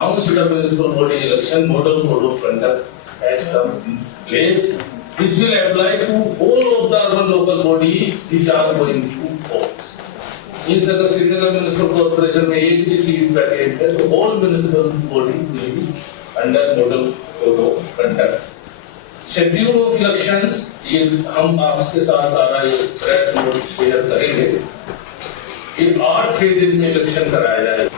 House municipal body election model code of conduct has come in place, which will apply to all of the urban local body which are going to votes. Means अगर Srinagar municipal corporation में एक भी seat vacant है तो all municipal body will be under model code of conduct. Schedule of elections ये हम आपके साथ सारा ये प्रेस नोट शेयर करेंगे. ये 8 फेजेज में इलेक्शन कराया जाएगा.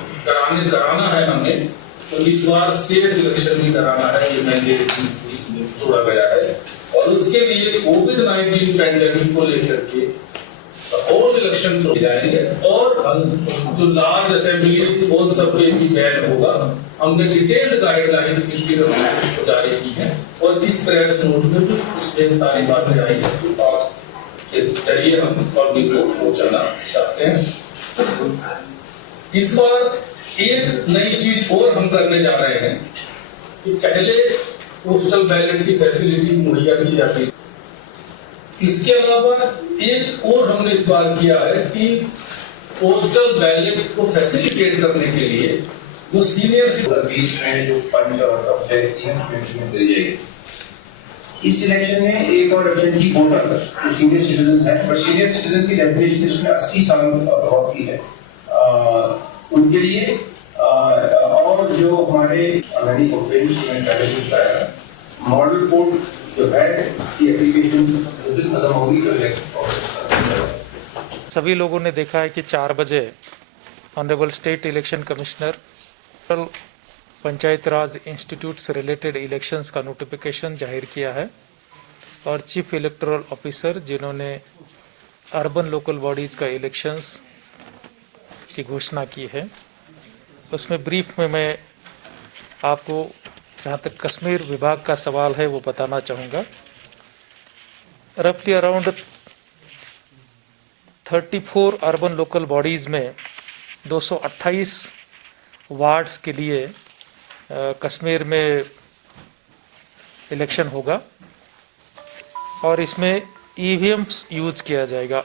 कराना है हमें. तो इस बार सेफ इलेक्शन भी कराना है, ये मैंडेट इसमें जोड़ा गया है. और उसके लिए कोविड-19 पैंडेमिक को लेकर के ऑल इलेक्शन हो जाएंगे और जो लार्ज असेंबली ऑल सब पे भी बैन होगा. हमने डिटेल्ड गाइडलाइंस को जारी की है और इस प्रेस नोट में भी इसमें सारी बातें आई है और इस जरिए हम पब्लिक को पहुंचाना चाहते हैं. इस बार एक नई चीज और हम करने जा रहे हैं कि पहले पोस्टल बैलेट की फैसिलिटी मुहैया की जाती है. इसके अलावा एक और हमने इस बार किया है कि पोस्टल बैलेट को फैसिलिटेट करने के लिए जो सीनियर बीच में जो पंच और ऑब्जेक्ट मिल जाएगी. इस इलेक्शन में एक और ऑप्शन की वोटर जो सीनियर सिटीजन है, पर सीनियर सिटीजन की डेफिनेशन इसमें 80 साल बहुत की है. उनके लिए और जो हमारे मॉडल कोड जो है की एप्लीकेशन खत्म होगी तो सभी लोगों ने देखा है कि 4 बजे honourable state election commissioner panchayat raj institute से रिलेटेड इलेक्शंस का नोटिफिकेशन जाहिर किया है और चीफ इलेक्टोरल ऑफिसर जिन्होंने अर्बन लोकल बॉडीज का इलेक्शंस की घोषणा की है, उसमें ब्रीफ में मैं आपको जहाँ तक कश्मीर विभाग का सवाल है वो बताना चाहूँगा. रफली अराउंड 34 अर्बन लोकल बॉडीज में 228 वार्ड्स के लिए कश्मीर में इलेक्शन होगा और इसमें ईवीएम्स यूज किया जाएगा.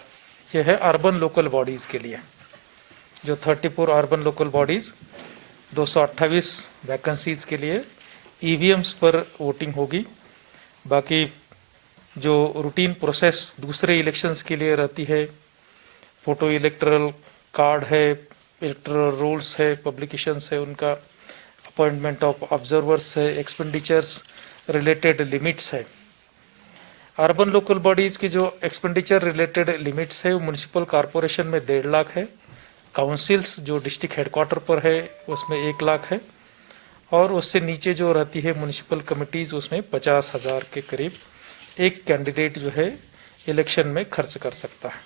यह है अर्बन लोकल बॉडीज के लिए. जो 34 अर्बन लोकल बॉडीज 228 वैकेंसीज के लिए ईवीएम्स पर वोटिंग होगी. बाकी जो रूटीन प्रोसेस दूसरे इलेक्शंस के लिए रहती है, फोटो इलेक्टरल कार्ड है, इलेक्टरल रोल्स है, पब्लिकेशंस है, उनका अपॉइंटमेंट ऑफ ऑब्जर्वर्स है, एक्सपेंडिचर्स रिलेटेड लिमिट्स है. अर्बन लोकल बॉडीज की जो एक्सपेंडिचर रिलेटेड लिमिट्स है वो म्यूनिसिपल कॉरपोरेशन में 1.5 लाख है. काउंसिल्स जो डिस्ट्रिक्ट हेडक्वार्टर पर है उसमें 1 लाख है और उससे नीचे जो रहती है म्यूनिसिपल कमिटीज उसमें 50,000 के करीब एक कैंडिडेट जो है इलेक्शन में खर्च कर सकता है.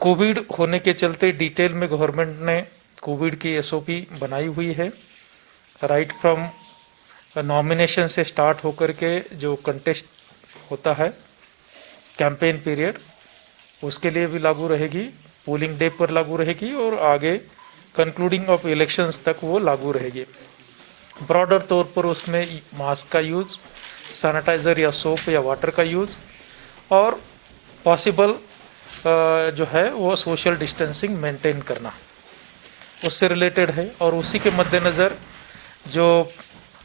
कोविड होने के चलते डिटेल में गवर्नमेंट ने कोविड की एसओपी बनाई हुई है. राइट फ्रॉम नॉमिनेशन से स्टार्ट होकर के जो कंटेस्ट होता है कैंपेन पीरियड उसके लिए भी लागू रहेगी, पोलिंग डे पर लागू रहेगी और आगे कंक्लूडिंग ऑफ इलेक्शंस तक वो लागू रहेगी. ब्रॉडर तौर पर उसमें मास्क का यूज, सैनिटाइजर या सोप या वाटर का यूज और पॉसिबल जो है वो सोशल डिस्टेंसिंग मेंटेन करना उससे रिलेटेड है. और उसी के मद्देनज़र जो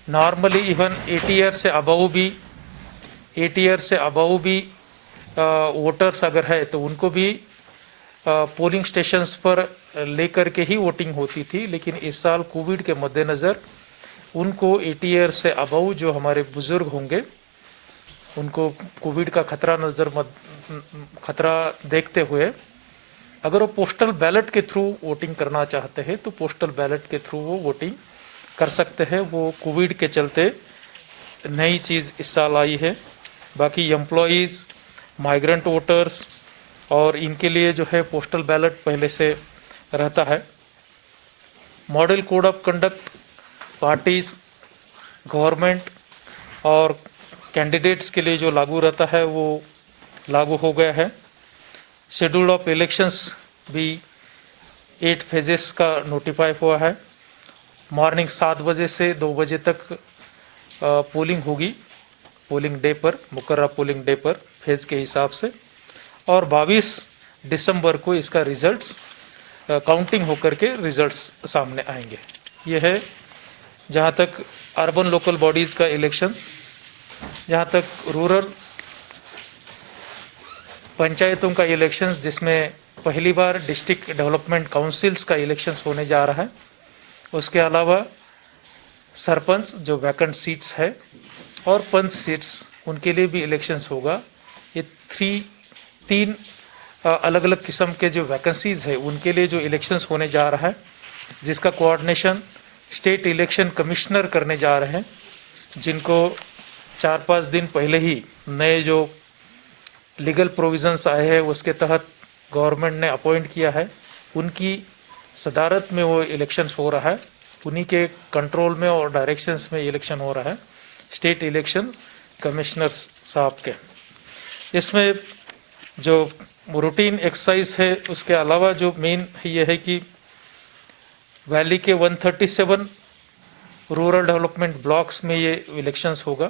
नॉर्मली इवन 80 ईयर से अबव भी वोटर्स अगर है तो उनको भी पोलिंग स्टेशंस पर लेकर के ही वोटिंग होती थी, लेकिन इस साल कोविड के मद्देनज़र उनको 80 ईयर से अबव जो हमारे बुजुर्ग होंगे उनको कोविड का खतरा देखते हुए अगर वो पोस्टल बैलेट के थ्रू वोटिंग करना चाहते हैं तो पोस्टल बैलेट के थ्रू वो वोटिंग कर सकते हैं. वो कोविड के चलते नई चीज़ इस साल आई है. बाकी एम्प्लॉयज़, माइग्रेंट वोटर्स और इनके लिए जो है पोस्टल बैलेट पहले से रहता है. Model code of conduct parties, government और कैंडिडेट्स के लिए जो लागू रहता है वो लागू हो गया है. शेड्यूल ऑफ इलेक्शंस भी 8 फेजेस का नोटिफाई हुआ है. मॉर्निंग 7 बजे से 2 बजे तक पोलिंग होगी, पोलिंग डे पर, मुकर्रर पोलिंग डे पर फेज के हिसाब से. और 22 दिसंबर को इसका रिजल्ट्स काउंटिंग होकर के रिजल्ट्स सामने आएंगे. ये है जहाँ तक अर्बन लोकल बॉडीज़ का इलेक्शंस, जहाँ तक रूरल पंचायतों का इलेक्शंस, जिसमें पहली बार डिस्ट्रिक्ट डेवलपमेंट काउंसिल्स का इलेक्शंस होने जा रहा है। उसके अलावा सरपंच जो वैकेंट सीट्स है और पंच सीट्स, उनके लिए भी इलेक्शंस होगा। ये तीन अलग अलग किस्म के जो वैकेंसीज है उनके लिए जो इलेक्शंस होने जा रहा है, जिसका कोऑर्डिनेशन स्टेट इलेक्शन कमिश्नर करने जा रहे हैं, जिनको 4-5 दिन पहले ही नए जो लीगल प्रोविजंस आए हैं उसके तहत गवर्नमेंट ने अपॉइंट किया है। उनकी सदारत में वो इलेक्शंस हो रहा है, उन्हीं के कंट्रोल में और डायरेक्शंस में इलेक्शन हो रहा है स्टेट इलेक्शन कमिश्नर्स साहब के। इसमें जो रूटीन एक्सरसाइज है उसके अलावा जो मेन ये है कि वैली के 137 रूरल डेवलपमेंट ब्लॉक्स में ये इलेक्शंस होगा।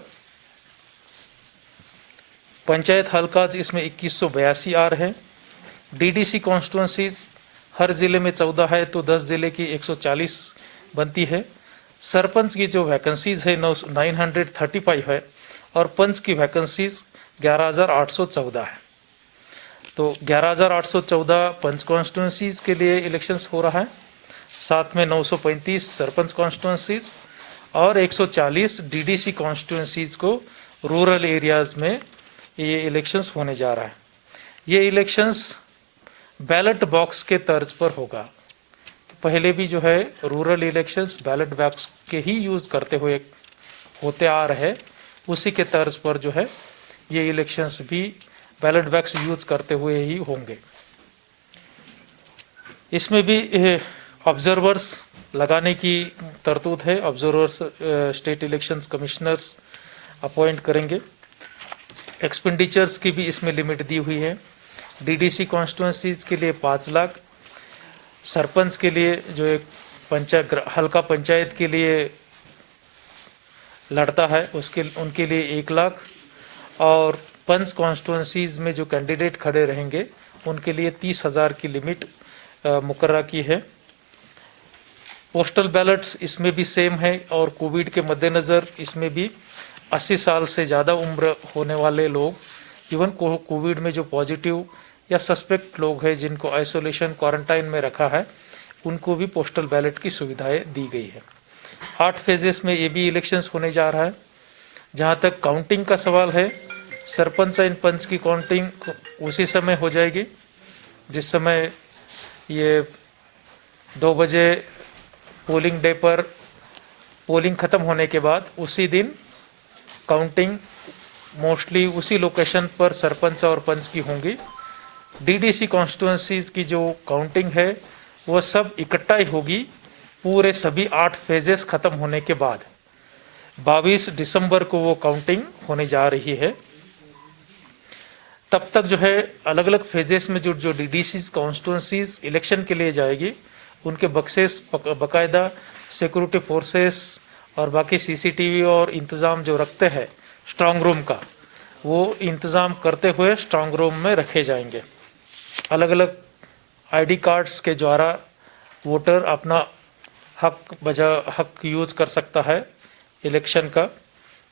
पंचायत हल्काज इसमें 2182 आ रहे हैं। डीडीसी कॉन्स्टिट्यूंसीज हर जिले में 14 है तो 10 जिले की 140 बनती है। सरपंच की जो वैकेंसीज है 935 है और पंच की वैकेंसीज 11,814 है। तो 11,814 पंच कॉन्स्टिट्यूंसीज के लिए इलेक्शंस हो रहा है, साथ में 935 सरपंच कॉन्स्टिट्यूंसीज और 140 डीडीसी कॉन्स्टिट्यूंसीज को रूरल एरियाज में ये इलेक्शंस होने जा रहा है। ये इलेक्शंस बैलेट बॉक्स के तर्ज पर होगा। पहले भी जो है रूरल इलेक्शंस बैलेट बॉक्स के ही यूज करते हुए होते आ रहे, उसी के तर्ज पर जो है ये इलेक्शंस भी बैलेट बॉक्स यूज करते हुए ही होंगे। इसमें भी ऑब्जर्वर्स लगाने की तरतूद है। Observers state elections commissioners appoint करेंगे। एक्सपेंडिचर्स की भी इसमें लिमिट दी हुई है। डीडीसी कॉन्स्टिट्यूंसीज के लिए 5 लाख, सरपंच के लिए जो एक हल्का पंचायत के लिए लड़ता है उनके लिए 1 लाख और पंच कॉन्स्टिट्यूंसीज में जो कैंडिडेट खड़े रहेंगे उनके लिए 30,000 की लिमिट मुकर्रर की है। पोस्टल बैलेट्स इसमें भी सेम है और कोविड के मद्देनज़र इसमें भी 80 साल से ज़्यादा उम्र होने वाले लोग, इवन कोविड में जो पॉजिटिव या सस्पेक्ट लोग हैं जिनको आइसोलेशन क्वारंटाइन में रखा है, उनको भी पोस्टल बैलेट की सुविधाएं दी गई है। 8 फेजेस में ये भी इलेक्शंस होने जा रहा है। जहां तक काउंटिंग का सवाल है, सरपंच एंड पंच की काउंटिंग उसी समय हो जाएगी जिस समय ये 2 बजे पोलिंग डे पर पोलिंग खत्म होने के बाद उसी दिन काउंटिंग मोस्टली उसी लोकेशन पर सरपंच और पंच की होंगी। डीडीसी कॉन्स्टिट्यूंसीज की जो काउंटिंग है वो सब इकट्ठा ही होगी पूरे सभी 8 फेजेस खत्म होने के बाद। 22 दिसंबर को वो काउंटिंग होने जा रही है। तब तक जो है अलग अलग फेजेस में जो डीडीसी कॉन्स्टिट्यूंसीज इलेक्शन के लिए जाएगी उनके बक्सेस बकायदा सिक्योरिटी फोर्सेस और बाकी सीसीटीवी और इंतज़ाम जो रखते हैं स्ट्रांग रूम का, वो इंतज़ाम करते हुए स्ट्रांग रूम में रखे जाएंगे। अलग अलग आईडी कार्ड्स के द्वारा वोटर अपना हक यूज कर सकता है इलेक्शन का।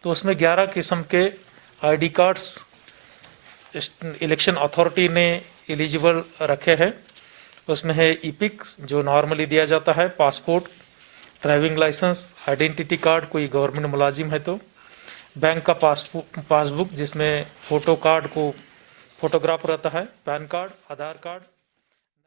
तो उसमें 11 किस्म के आईडी कार्ड्स इलेक्शन अथॉरिटी ने एलिजिबल रखे हैं। उसमें है ईपिक जो नॉर्मली दिया जाता है, passport, driving licence, identity card कोई गवर्नमेंट मुलाजिम है तो, बैंक का पासबुक जिसमें फोटो कार्ड को फोटोग्राफ रहता है, पैन कार्ड, आधार कार्ड,